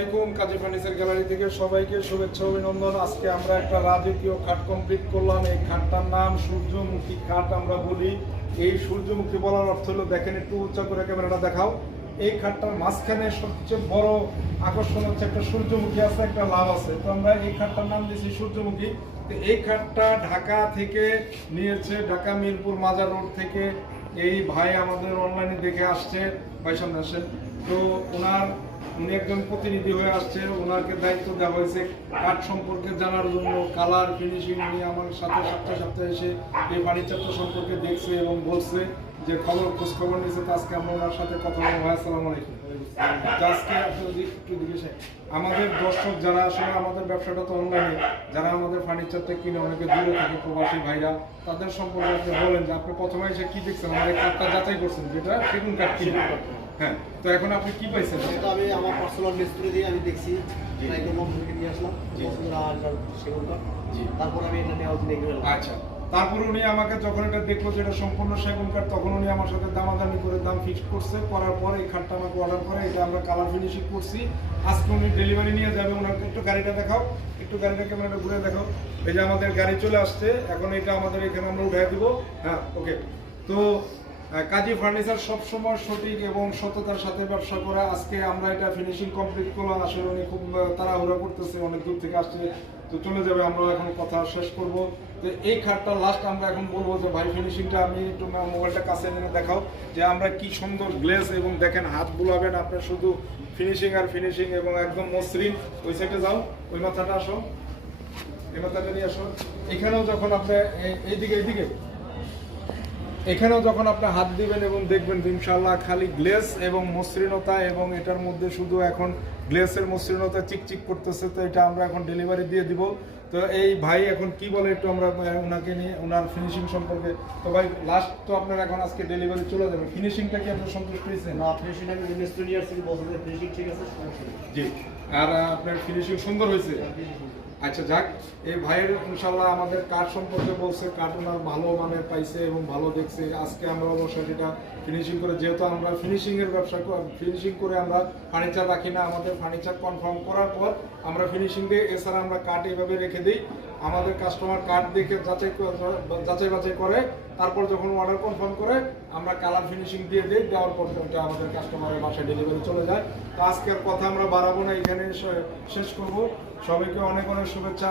আলাইকুম। কাজী furniture gallery থেকে সবাইকে শুভেচ্ছা অভিনন্দন। আজকে আমরা একটা রাজকীয় খাট কমপ্লিট করলাম। এই খাটটার নাম সূর্যমুখী খাট আমরা বলি। এই সূর্যমুখী বলার অর্থ হলো, দেখেন একটু উচ্চা করে ক্যামেরাটা দেখাও। এই খাটটার মাঝখানে সবচেয়ে বড় আকর্ষণ হচ্ছে একটা সূর্যমুখী আছে, একটা লাভ আছে। তো আমরা এই খাটটার নাম দিয়েছি সূর্যমুখী। তো এই খাটটা ঢাকা থেকে নিয়েছে, ঢাকা মিরপুর মাজার রোড থেকে। এই ভাই আমাদের অনলাইনে দেখে আসছে, ভাই সামনে আসেন। তো উনি একজন প্রতিনিধি হয়ে আসছে, ওনাকে দায়িত্ব দেওয়া হয়েছে কাঠ সম্পর্কে জানার জন্য, কালার ফিনিশিং। উনি আমার সাথে সপ্তাহে এসে এই ফার্নিচারটা সম্পর্কে দেখছে এবং বলছে যে খোঁজ খবর নিয়েছে। তো আজকে আমরা ওনার সাথে কথা বলবো। ভাই আসসালামু আলাইকুম। আজকে একটু দিকে আমাদের দর্শক যারা আসলে, আমাদের ব্যবসাটা তো অনলাইনে, যারা আমাদের ফার্নিচারটা কিনে অনেকে দূরে থাকে, প্রবাসী ভাইরা, তাদের সম্পর্কে আপনি বলেন যে আপনি প্রথমে এসে কি দেখছেন, আমাদের কাঠটা যাচাই করছেন, যেটা সেগুন কাঠ কিনে। হ্যাঁ, তো এখন আপনি কি পাইছেন? আমি আমার পার্সোনাল মিস্ত্রি দিয়ে আমি দেখছি, নিয়ে আসলাম সেগুন কাঠ। তারপর আমি এটা নেওয়ার জন্য এগিয়ে গেলাম। আচ্ছা, তারপরে উনি আমাকে যখন এটা দেখলো যে এটা সম্পূর্ণ সেগুন কাঠ, তখন উনি আমার সাথে দামাদামি করে দাম ফিক্স করছে। করার পর এই খাটটা আমাকে অর্ডার করে, এটা আমরা কালার ফিনিশিং করছি। আজকে উনি ডেলিভারি নিয়ে যাবে। ওনাকে একটু গাড়িটা দেখাও, একটু গাড়িটা ক্যামেরাটা ঘুরে দেখাও। এই যে আমাদের গাড়ি চলে আসছে, এখন এটা আমাদের এখানে আমরা উঠাই দিব। হ্যাঁ, ওকে। তো কাজী ফার্নিচার সবসময় সঠিক এবং সততার সাথে ব্যবসা করে। আজকে আমরা এটা ফিনিশিং কমপ্লিট করলাম। আসলে উনি খুব তাড়াহুড়া করতেছে, অনেক দূর থেকে আসছে, তো চলে যাবে। আমরা এখন কথা শেষ করব। তো এই খাটটা লাস্ট আমরা এখন বলবো যে ভাই ফিনিশিংটা আমি একটু মোবাইলটা কাছে এনে দেখাও যে আমরা কি সুন্দর গ্লেজ, এবং দেখেন হাত বুলাবেন আপনার, শুধু ফিনিশিং আর ফিনিশিং এবং একদম মসৃণ। ওই সাইডে যাও, ওই মাথাটা আসো, এই মাথাটা নিয়ে আসো। এখানেও যখন আপনি এইদিকে এখানেও যখন আপনি হাত দিবেন এবং দেখবেন ইনশাআল্লাহ খালি গ্লেস এবং মসৃণতা, এবং এটার মধ্যে শুধু এখন গ্লেসের মসৃণতা চিকচিক করতেছে। তো এটা আমরা এখন ডেলিভারি দিয়ে দিব। তো এই ভাই এখন কি বলে একটু আমরা ওনাকে নিয়ে, ওনার ফিনিশিং সম্পর্কে। তো ভাই লাস্ট তো আপনার এখন আজকে ডেলিভারি চলে যাবে, ফিনিশিংটা কি আপনার সন্তুষ্ট হয়েছে? না, ফিনিশিং আমি মিস্ত্রি নিয়ে আসছি, বলতে ফিনিশিং ঠিক আছে, সমস্যা নেই। জি, আর আপনার ফিনিশিং সুন্দর হয়েছে। আচ্ছা, যাক, এই ভাইয়ের ইনশাল্লাহ আমাদের কাঠ সম্পর্কে বলছে, কাঠ ওনার ভালো মানের পাইছে এবং ভালো দেখছে। আজকে আমরা অবশ্যই সেটা ফিনিশিং করে, যেহেতু আমরা ফিনিশিংয়ের ব্যবসা, ফিনিশিং করে আমরা ফার্নিচার রাখি না। আমাদের ফার্নিচার কনফার্ম করার পর আমরা ফিনিশিং দিয়ে, এছাড়া আমরা কাঠ এইভাবে রেখে দিই। আমাদের কাস্টমার কাঠ দেখে যাচাই বাছাই করে, তারপর যখন অর্ডার কনফার্ম করে আমরা কালার ফিনিশিং দিয়ে দিই। দেওয়ার পর ওটা আমাদের কাস্টমারের বাসায় ডেলিভারি চলে যায়। তো আজকের কথা আমরা বাড়াবো না, এখানে শেষ করব। সবাইকে অনেক অনেক শুভেচ্ছা।